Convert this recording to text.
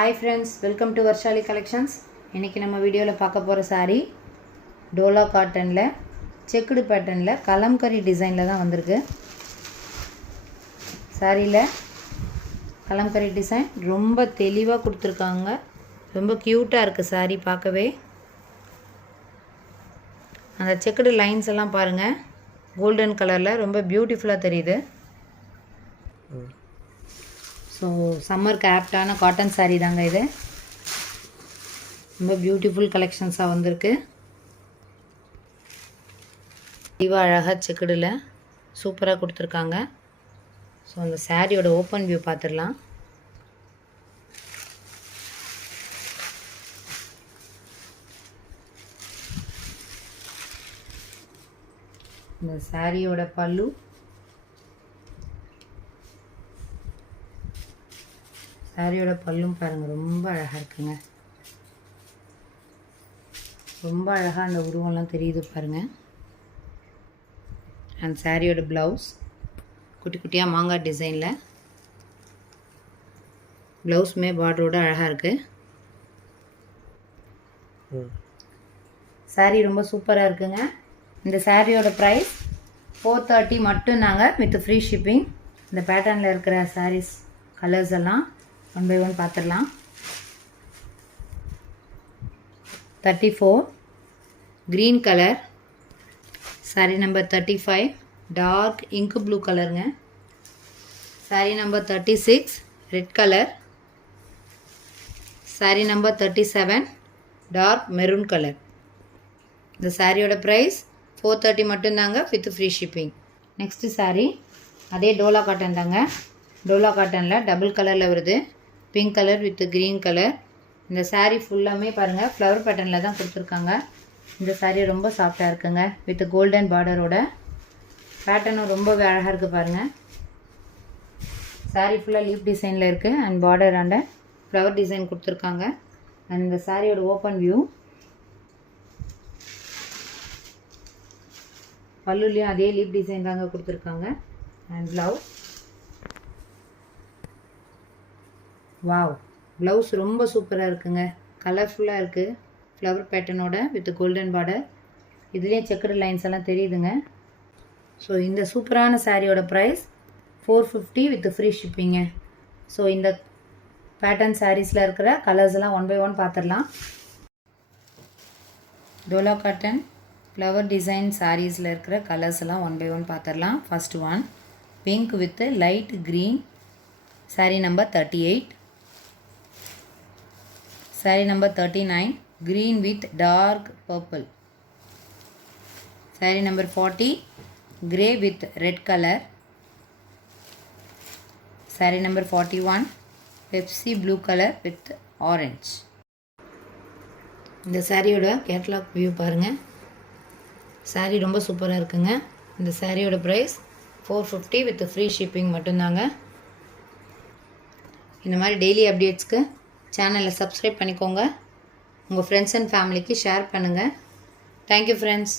Hi friends, welcome to Varshali Collections. இன்னைக்கு நம்ம வீடியோல பார்க்க போற saree டோலா காட்டன்ல செக்குடு பேட்டர்ன்ல கலம்கரி டிசைன்ல தான் வந்திருக்கு. சாரில கலம்கரி டிசைன் ரொம்ப தெளிவா கொடுத்திருக்காங்க. ரொம்ப கியூட்டா இருக்கு saree பார்க்கவே. அந்த செக்குடு லைன்ஸ் எல்லாம் பாருங்க. கோல்டன் கலர்ல ரொம்ப பியூட்டிஃபுல்லா தெரியுது. ஸோ சம்மருக்கு ஆப்டான காட்டன் சாரீ தாங்க இது. ரொம்ப பியூட்டிஃபுல் கலெக்ஷன்ஸாக வந்திருக்கு. தெளிவாக அழகாக செக்குடில் சூப்பராக கொடுத்துருக்காங்க. ஸோ அந்த சாரியோட ஓப்பன் வியூ பார்த்துடலாம். இந்த சாரியோட பல்லு, சாரியோட பல்லும் பாருங்கள் ரொம்ப அழகாக இருக்குங்க. ரொம்ப அழகாக அந்த உருவம்லாம் தெரியுது பாருங்கள். அண்ட் சாரியோட ப்ளவுஸ் குட்டி குட்டியாக மாங்காய் டிசைனில் ப்ளவுஸுமே பார்டரோட அழகாக இருக்குது. சாரீ ரொம்ப சூப்பராக இருக்குங்க. இந்த சாரியோட ப்ரைஸ் 430 மட்டும்தாங்க வித் ஃப்ரீ ஷிப்பிங். இந்த பேட்டர்னில் இருக்கிற சாரீஸ் கலர்ஸ் எல்லாம் ஒன் பை ஒன் பார்த்துடலாம். 34 green colour, sari number 35 dark ink blue கலருங்க, sari number 36 red colour, sari number 37 dark maroon colour. இந்த சாரியோட ப்ரைஸ் 430 மட்டும்தாங்க with free shipping. Next sari அதே டோலா காட்டன் தாங்க. டோலா காட்டனில் டபுள் கலரில் வருது, pink colour with green colour. இந்த சாரீ ஃபுல்லாமே பாருங்கள் ஃப்ளவர் பேட்டர்னில் தான் கொடுத்துருக்காங்க. இந்த சாரீ ரொம்ப சாஃப்டாக இருக்குங்க வித் கோல்டன் பார்டரோட. பேட்டர்னும் ரொம்பவே அழகாக இருக்குது பாருங்கள். சாரீ ஃபுல்லாக லீஃப் டிசைனில் இருக்குது அண்ட் பார்டர் ஆண்ட ஃப்ளவர் டிசைன் கொடுத்துருக்காங்க. அண்ட் இந்த சாரியோட ஓப்பன் வியூ, பல்லுலேயும் அதே லீஃப் டிசைன் தாங்க கொடுத்துருக்காங்க. அண்ட் ப்ளவுஸ், வாவ் ப்ளவுஸ் ரொம்ப சூப்பராக இருக்குங்க. கலர்ஃபுல்லாக இருக்குது ஃப்ளவர் பேட்டர்னோட வித் கோல்டன் பார்டர். இதுலேயும் செக்குடு லைன்ஸ் எல்லாம் தெரியுதுங்க. ஸோ இந்த சூப்பரான சாரியோட ப்ரைஸ் 450 வித் ஃப்ரீ ஷிப்பிங்க. ஸோ இந்த பேட்டர்ன் சாரீஸில் இருக்கிற கலர்ஸ் எல்லாம் ஒன் பை ஒன் பார்த்துடலாம். டோலா காட்டன் ஃப்ளவர் டிசைன் சாரீஸில் இருக்கிற கலர்ஸ் எல்லாம் ஒன் பை ஒன் பார்த்துடலாம். First one pink with light green, sari number 38. Sari number 39 green with dark purple, sari number 40 grey with red color, sari number 41 Pepsi blue color with orange. இந்த சாரியோட catalogue view பாருங்கள். சாரீ ரொம்ப சூப்பராக இருக்குங்க. இந்த சாரியோட ப்ரைஸ் 450 வித் ஃப்ரீ ஷிப்பிங் மட்டும்தாங்க. இந்த மாதிரி டெய்லி அப்டேட்ஸ்க்கு சேனலை சப்ஸ்கிரைப் பண்ணிக்கோங்க. உங்கள் ஃப்ரெண்ட்ஸ் அண்ட் ஃபேமிலிக்கு ஷேர் பண்ணுங்கள். Thank you friends.